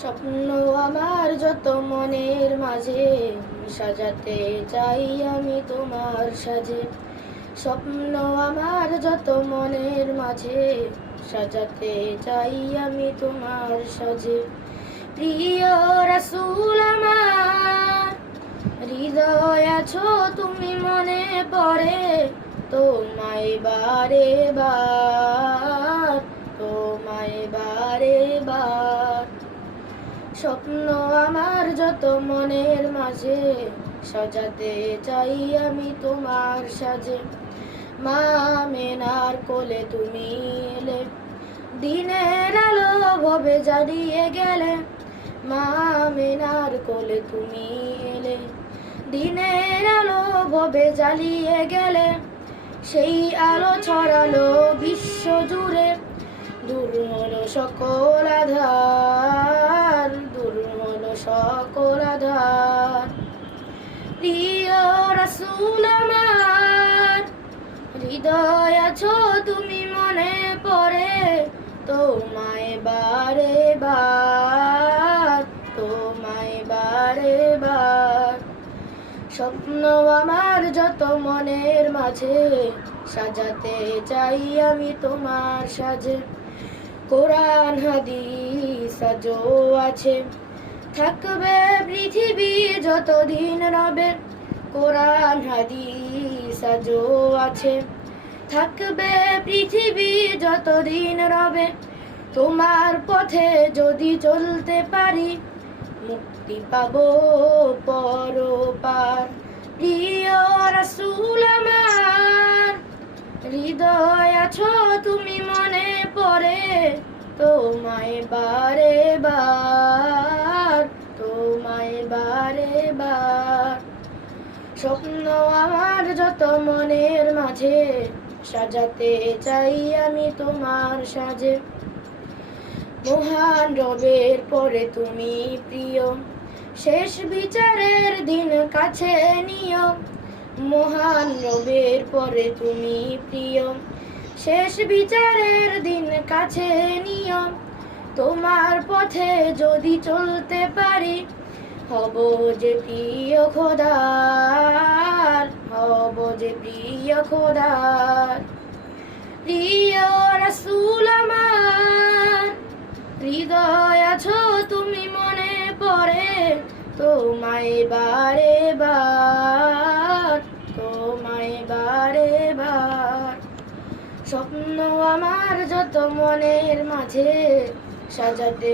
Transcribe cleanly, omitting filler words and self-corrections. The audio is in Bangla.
স্বপ্ন আমার যত মনের মাঝে, সাজাতে চাই আমি তোমার সাজে। স্বপ্ন আমার যত মনের মাঝে, সাজাতে চাই আমি তোমার সাজে। প্রিয় রাসূল আমার, হৃদয় আছো তুমি মনে পড়ে, তোমায় বারে বার, তোমায় বারে বার। স্বপ্ন আমার যত মনের মাঝে, সাজাতে চাই আমি তোমার সাজে। মা আমেনার কোলে তুমি এলে, দিনের আলো ভবে জ্বালিয়ে গেলে। মা আমেনার কোলে তুমি এলে, দিনের আলো ভবে জ্বালিয়ে গেলে। সেই আলো ছড়ালো বিশ্ব জুড়ে, দূর হলো সকল আধার, দূর হলো সকল আধার। প্রিয় রাসূল আমার, হৃদয় আছো তুমি মনে পড়ে, তোমায় বারে বার, তোমায় বারে বার। স্বপ্ন আমার যত মনের মাঝে, সাজাতে চাই আমি তোমার সাজে। কোরআন হাদিস আজও আছে, থাকবে পৃথিবী যতদিন রবে। কোরআন হাদিস আজও আছে, থাকবে পৃথিবী যতদিন রবে। তোমার পথে যদি চলতে পারি, মুক্তি পাবো পরপার। প্রিয় রাসূল আমার, হৃদয় আছো তুমি মনে পড়ে, তোমায় বারে বার, তোমায় বারে বার। স্বপ্ন আমার যত মনের মাঝে, সাজাতে চাই আমি তোমার সাজে। মহান রবের পরে তুমি প্রিয়, শেষ বিচারের দিন কাছে নিও। মহান রবের পরে তুমি প্রিয়, শেষ বিচারের দিন কাছে নিও। তোমার পথে যদি চলতে পারি, হব যে প্রিয় খোদার, হব যে প্রিয় খোদার। প্রিয় রাসূল আমার, হৃদয় আছো তুমি মনে পড়ে, তোমায় বারে বার, তোমায় বারে বার। স্বপ্ন আমার যত মনের মাঝে, সাজাতে